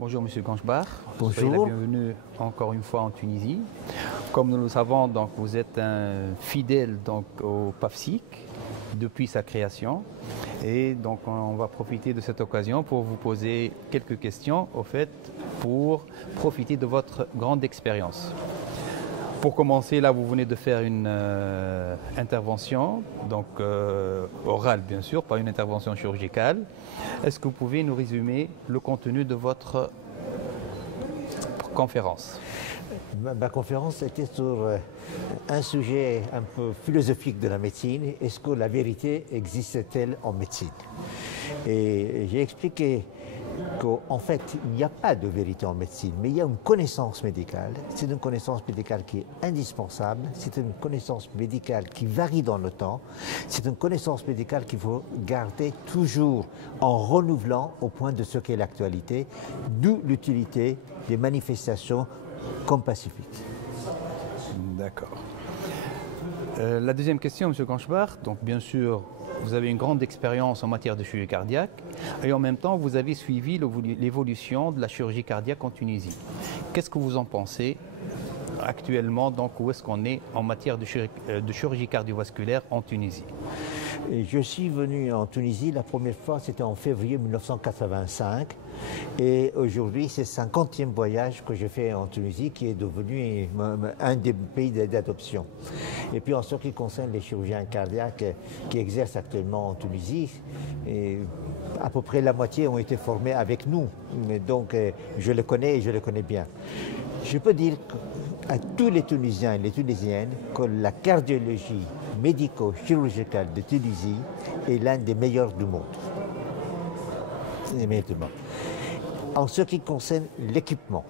Bonjour Monsieur Ganchbar. Bonjour. Soyez la bienvenue encore une fois en Tunisie. Comme nous le savons, donc, vous êtes un fidèle donc, au PAFSIC depuis sa création. Et donc on va profiter de cette occasion pour vous poser quelques questions au fait pour profiter de votre grande expérience. Pour commencer, là, vous venez de faire une intervention, donc orale bien sûr, pas une intervention chirurgicale. Est-ce que vous pouvez nous résumer le contenu de votre conférence? Ma conférence était sur un sujet un peu philosophique de la médecine. Est-ce que la vérité existe-t-elle en médecine? Et j'ai expliqué qu'en fait, il n'y a pas de vérité en médecine, mais il y a une connaissance médicale. C'est une connaissance médicale qui est indispensable, c'est une connaissance médicale qui varie dans le temps, c'est une connaissance médicale qu'il faut garder toujours en renouvelant au point de ce qu'est l'actualité, d'où l'utilité des manifestations comme pacifiques. D'accord. La deuxième question, M. Ganchbar, donc bien sûr, vous avez une grande expérience en matière de chirurgie cardiaque et en même temps, vous avez suivi l'évolution de la chirurgie cardiaque en Tunisie. Qu'est-ce que vous en pensez actuellement? Donc, où est-ce qu'on est en matière de chirurgie cardiovasculaire en Tunisie? Et je suis venu en Tunisie, la première fois c'était en février 1985 et aujourd'hui c'est le 50e voyage que j'ai fait en Tunisie qui est devenu un des pays d'adoption. Et puis en ce qui concerne les chirurgiens cardiaques qui exercent actuellement en Tunisie, à peu près la moitié ont été formés avec nous, donc je les connais et je les connais bien. Je peux dire à tous les Tunisiens et les Tunisiennes que la cardiologie médico-chirurgicale de Tunisie est l'un des meilleurs du monde. En ce qui concerne l'équipement,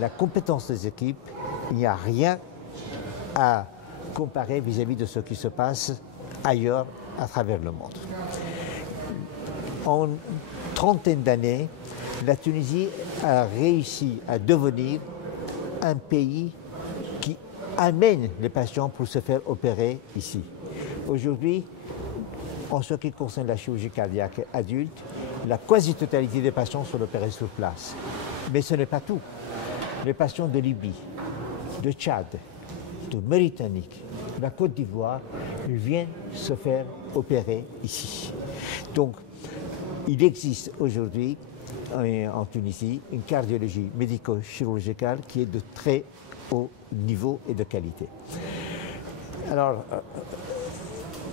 la compétence des équipes, il n'y a rien à comparer vis-à-vis de ce qui se passe ailleurs à travers le monde. En trentaine d'années, la Tunisie a réussi à devenir un pays qui amène les patients pour se faire opérer ici. Aujourd'hui, en ce qui concerne la chirurgie cardiaque adulte, la quasi-totalité des patients sont opérés sur place. Mais ce n'est pas tout. Les patients de Libye, de Tchad, de Mauritanie, de la Côte d'Ivoire viennent se faire opérer ici. Donc, il existe aujourd'hui en Tunisie une cardiologie médico-chirurgicale qui est de très haut niveau et de qualité. Alors,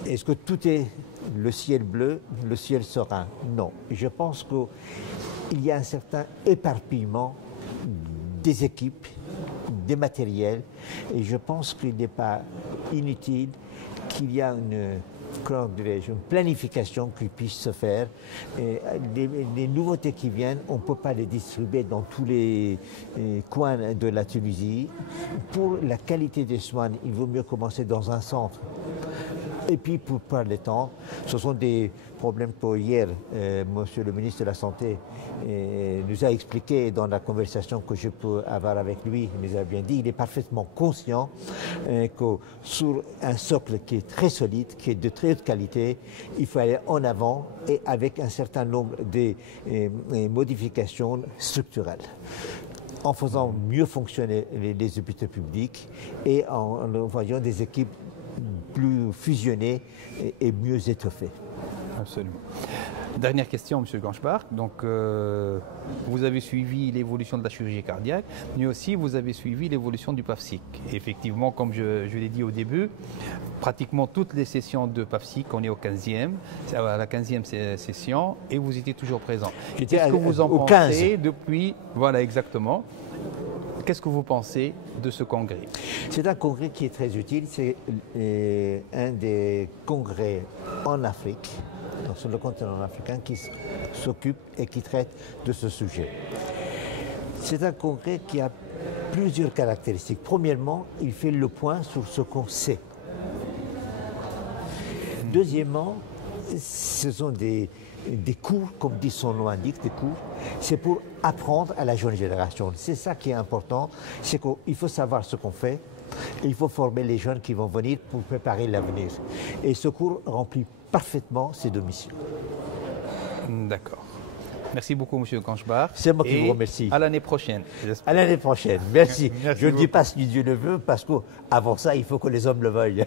est-ce que tout est le ciel bleu, le ciel serein? Non. Je pense qu'il y a un certain éparpillement des équipes, des matériels, et je pense qu'il n'est pas inutile qu'il y a une planification qui puisse se faire. Et les nouveautés qui viennent, on ne peut pas les distribuer dans tous les coins de la Tunisie. Pour la qualité des soins, il vaut mieux commencer dans un centre. Et puis pour pas le temps, ce sont des problèmes que hier, Monsieur le ministre de la Santé nous a expliqué dans la conversation que je peux avoir avec lui. Il nous a bien dit, il est parfaitement conscient que sur un socle qui est très solide, qui est de très haute qualité, il faut aller en avant et avec un certain nombre de modifications structurelles, en faisant mieux fonctionner les hôpitaux publics et en envoyant des équipes plus fusionnées et mieux étoffées. Absolument. Dernière question, M. Ganchbar. Donc, vous avez suivi l'évolution de la chirurgie cardiaque, mais aussi vous avez suivi l'évolution du PAFSIC. Effectivement, comme je l'ai dit au début, pratiquement toutes les sessions de PAFSIC, on est au 15e, à la 15e session, et vous étiez toujours présent. Qu'est-ce que vous en pensez depuis? Voilà, exactement. Qu'est-ce que vous pensez de ce congrès? C'est un congrès qui est très utile. C'est un des congrès en Afrique, sur le continent africain, qui s'occupe et qui traite de ce sujet. C'est un congrès qui a plusieurs caractéristiques. Premièrement, il fait le point sur ce qu'on sait. Deuxièmement, ce sont des cours, comme dit son nom indique, des cours, c'est pour apprendre à la jeune génération. C'est ça qui est important, c'est qu'il faut savoir ce qu'on fait, et il faut former les jeunes qui vont venir pour préparer l'avenir. Et ce cours remplit parfaitement ces deux missions. D'accord. Merci beaucoup, M. Kanchbar. C'est moi qui Et vous remercie. À l'année prochaine. À l'année prochaine. Merci. Merci Je ne dis beaucoup. pas si Dieu le veut, parce qu'avant ça, il faut que les hommes le veuillent.